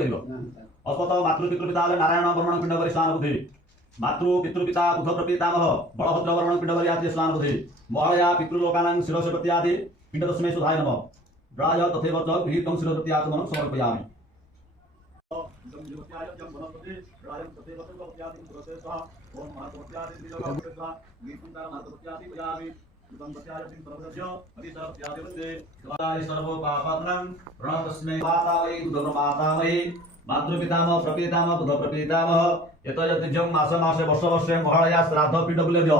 अस्पत मातृ पितृपिता नारायण वर्मण पिंड स्नान बुद्धि मातृ पितृपिता बुध प्रपितामह बलभद्र वर्मण पिंड स्नान बुद्धि महया पितृलोकानां शिरस्य प्रत्यादि पिंड तस्मै सुधाय नमः राज तथैव च गृहीतं शिरस्य आत्मनं समर्पयामि। मातृपितामह प्रपितामह बुध प्रपितामह यतयतिजं मास मासे वर्ष वर्षे महळया श्राद्ध पिंड बुलेभ्य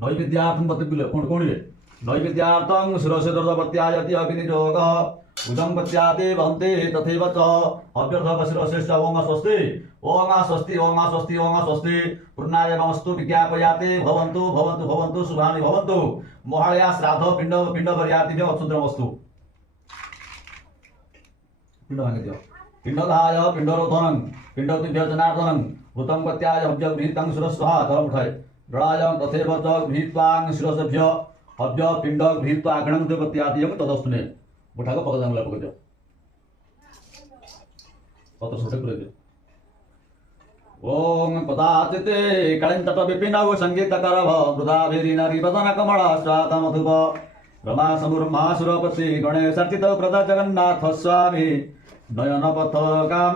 नैवेद्यार्थं प्रतिबिले कोणकोणिले नैवेद्यार्थं शिरसे दर्दपत्यायति अग्निजोग उदं पत्याते वन्ते तथैव च अभ्यर्थः शिरसेश्च ओम स्वस्ति ओम स्वस्ति ओम स्वस्ति ओम स्वस्ति पूर्णाय नमस्तु विज्ञापयाते भवन्तु भवन्तु भवन्तु शुभानि भवन्तु महळया श्राद्ध पिंड पिंड पर्यातिभ्य अक्षुद्रमस्तु पिंड भांगित्य पिंडदाय पिंडरोधनं पिंडोतिभ्य जनार्दनं भूतं पत्याय हव्य गृहीतं शिरस्वः धर्म उठाय गणाय तथैव च गृहीत्वां शिरसेभ्य हव्य पिंड गृहीत्वा आगणं देवत्यादियं तदस्तुने उठाको पकड़ जांगला पकड़ दो पत्र छोटे कर दो ओम पदाचिते कलिंतट विपिनव संगीत करभ मृदा वीरिनारी वदन कमल स्वात मधुप रमा समुर्मा सुरपति गणेश अर्चित प्रदा जगन्नाथ स्वामी नयन पथ गामी।